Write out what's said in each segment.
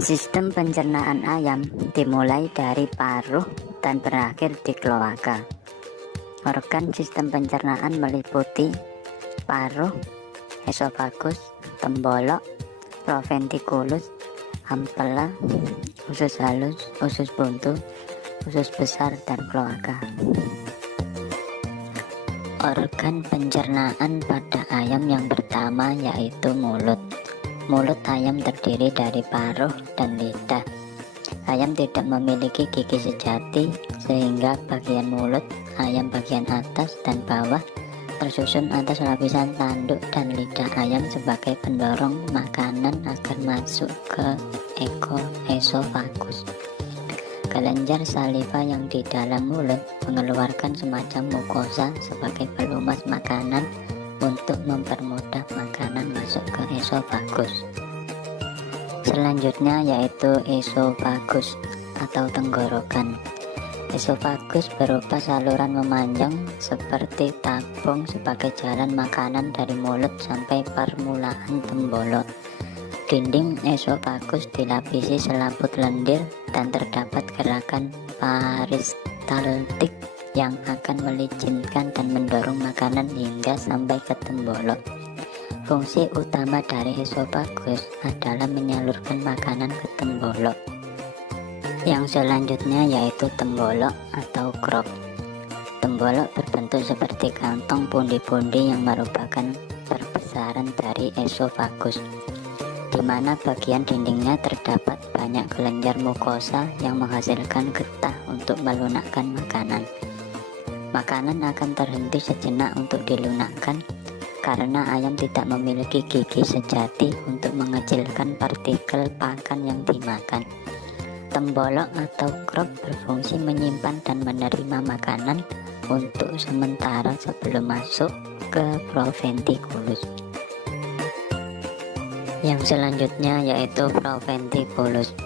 Sistem pencernaan ayam dimulai dari paruh dan berakhir di kloaka. Organ sistem pencernaan meliputi paruh, esofagus, tembolok, proventriculus, ampela, usus halus, usus buntu, usus besar, dan kloaka. Organ pencernaan pada ayam yang pertama yaitu mulut. Mulut ayam terdiri dari paruh dan lidah. Ayam tidak memiliki gigi sejati, sehingga bagian mulut ayam bagian atas dan bawah tersusun atas lapisan tanduk dan lidah ayam sebagai pendorong makanan agar masuk ke esofagus. Kelenjar saliva yang di dalam mulut mengeluarkan semacam mukosa sebagai pelumas makanan untuk mempermudah makanan masuk ke esofagus. Selanjutnya yaitu esofagus atau tenggorokan. Esofagus berupa saluran memanjang seperti tabung sebagai jalan makanan dari mulut sampai permulaan tembolok. Dinding esofagus dilapisi selaput lendir dan terdapat gerakan peristaltik yang akan melicinkan dan mendorong makanan hingga sampai ke tembolok. Fungsi utama dari esofagus adalah menyalurkan makanan ke tembolok. Yang selanjutnya yaitu tembolok atau crop. Tembolok berbentuk seperti kantong pundi-pundi yang merupakan perbesaran dari esofagus, di mana bagian dindingnya terdapat banyak kelenjar mukosa yang menghasilkan getah untuk melunakkan makanan. Makanan akan terhenti sejenak untuk dilunakkan karena ayam tidak memiliki gigi sejati untuk mengecilkan partikel pakan yang dimakan. Tembolok atau crop berfungsi menyimpan dan menerima makanan untuk sementara sebelum masuk ke proventriculus. Yang selanjutnya yaitu proventriculus.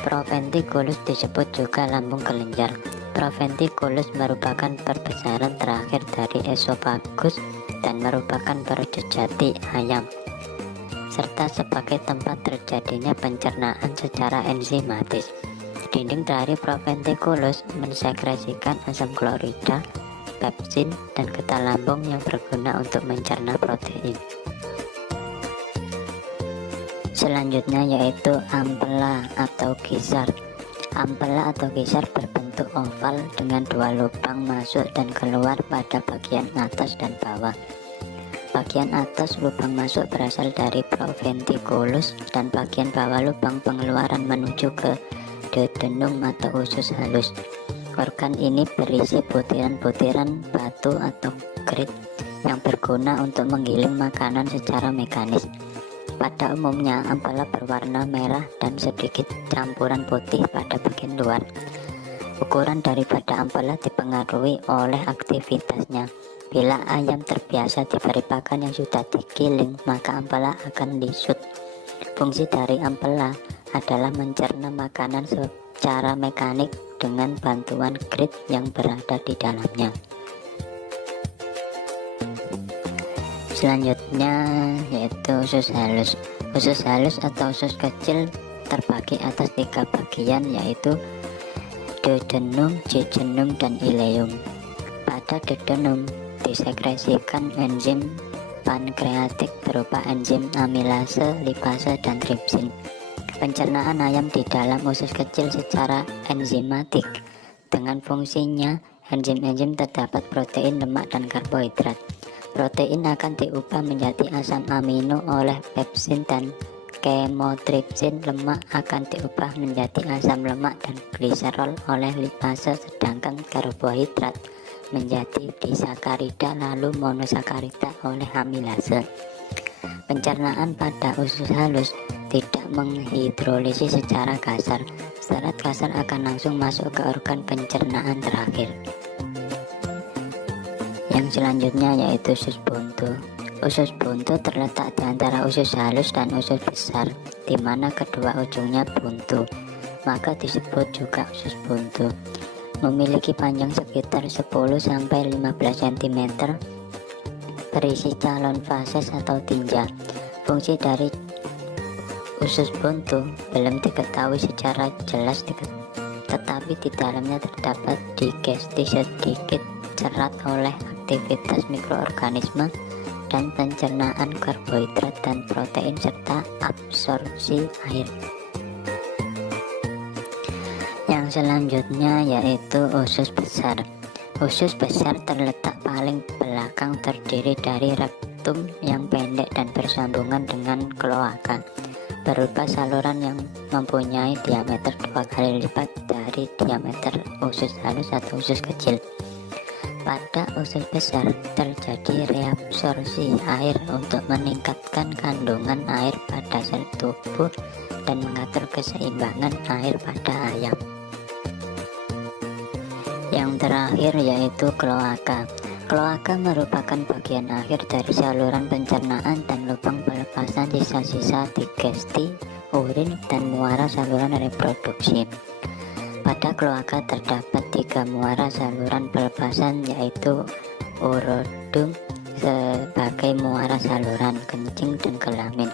Proventriculus disebut juga lambung kelenjar. Proventriculus merupakan perbesaran terakhir dari esofagus dan merupakan perut sejati ayam, serta sebagai tempat terjadinya pencernaan secara enzimatis. Dinding dari proventriculus mensekresikan asam klorida, pepsin, dan getah lambung yang berguna untuk mencerna protein. Selanjutnya yaitu ampela atau gisar. Ampela atau gisar berbentuk oval dengan dua lubang masuk dan keluar pada bagian atas dan bawah. Bagian atas lubang masuk berasal dari proventriculus dan bagian bawah lubang pengeluaran menuju ke duodenum atau usus halus. Organ ini berisi butiran-butiran batu atau grit yang berguna untuk menggiling makanan secara mekanis. Pada umumnya, ampela berwarna merah dan sedikit campuran putih pada bagian luar. Ukuran daripada ampela dipengaruhi oleh aktivitasnya. Bila ayam terbiasa diberi pakan yang sudah digiling, maka ampela akan lisut. Fungsi dari ampela adalah mencerna makanan secara mekanik dengan bantuan grit yang berada di dalamnya. Selanjutnya yaitu usus halus. Usus halus atau usus kecil terbagi atas 3 bagian yaitu duodenum, jejunum, dan ileum. Pada duodenum disekresikan enzim pankreatik berupa enzim amilase, lipase, dan tripsin. Pencernaan ayam di dalam usus kecil secara enzimatik. Dengan fungsinya, enzim-enzim terdapat protein, lemak, dan karbohidrat. Protein akan diubah menjadi asam amino oleh pepsin dan kemotripsin. Lemak akan diubah menjadi asam lemak dan gliserol oleh lipase, sedangkan karbohidrat menjadi disakarida lalu monosakarida oleh amilase. Pencernaan pada usus halus tidak menghidrolisis secara kasar. Serat kasar akan langsung masuk ke organ pencernaan terakhir. Yang selanjutnya yaitu usus buntu. Usus buntu terletak di antara usus halus dan usus besar, di mana kedua ujungnya buntu, maka disebut juga usus buntu. Memiliki panjang sekitar 10-15 cm berisi calon fases atau tinja. Fungsi dari usus buntu belum diketahui secara jelas, tetapi di dalamnya terdapat digesti sedikit serat oleh aktivitas mikroorganisme dan pencernaan karbohidrat dan protein serta absorpsi air. Yang selanjutnya yaitu usus besar. Usus besar terletak paling belakang, terdiri dari rektum yang pendek dan bersambungan dengan kloaka, berupa saluran yang mempunyai diameter 2 kali lipat dari diameter usus halus atau usus kecil. Pada usus besar terjadi reabsorpsi air untuk meningkatkan kandungan air pada sel tubuh dan mengatur keseimbangan air pada ayam. Yang terakhir yaitu kloaka. Kloaka merupakan bagian akhir dari saluran pencernaan dan lubang pelepasan sisa-sisa digesti, urin, dan muara saluran reproduksi. Pada kloaka terdapat 3 muara saluran pelepasan, yaitu urodum sebagai muara saluran kencing dan kelamin,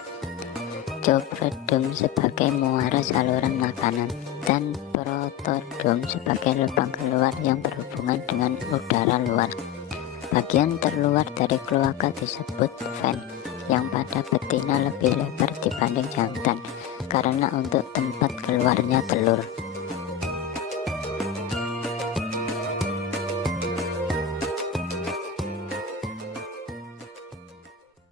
coprodum sebagai muara saluran makanan, dan protodum sebagai lubang keluar yang berhubungan dengan udara luar. Bagian terluar dari kloaka disebut ven, yang pada betina lebih lebar dibanding jantan karena untuk tempat keluarnya telur.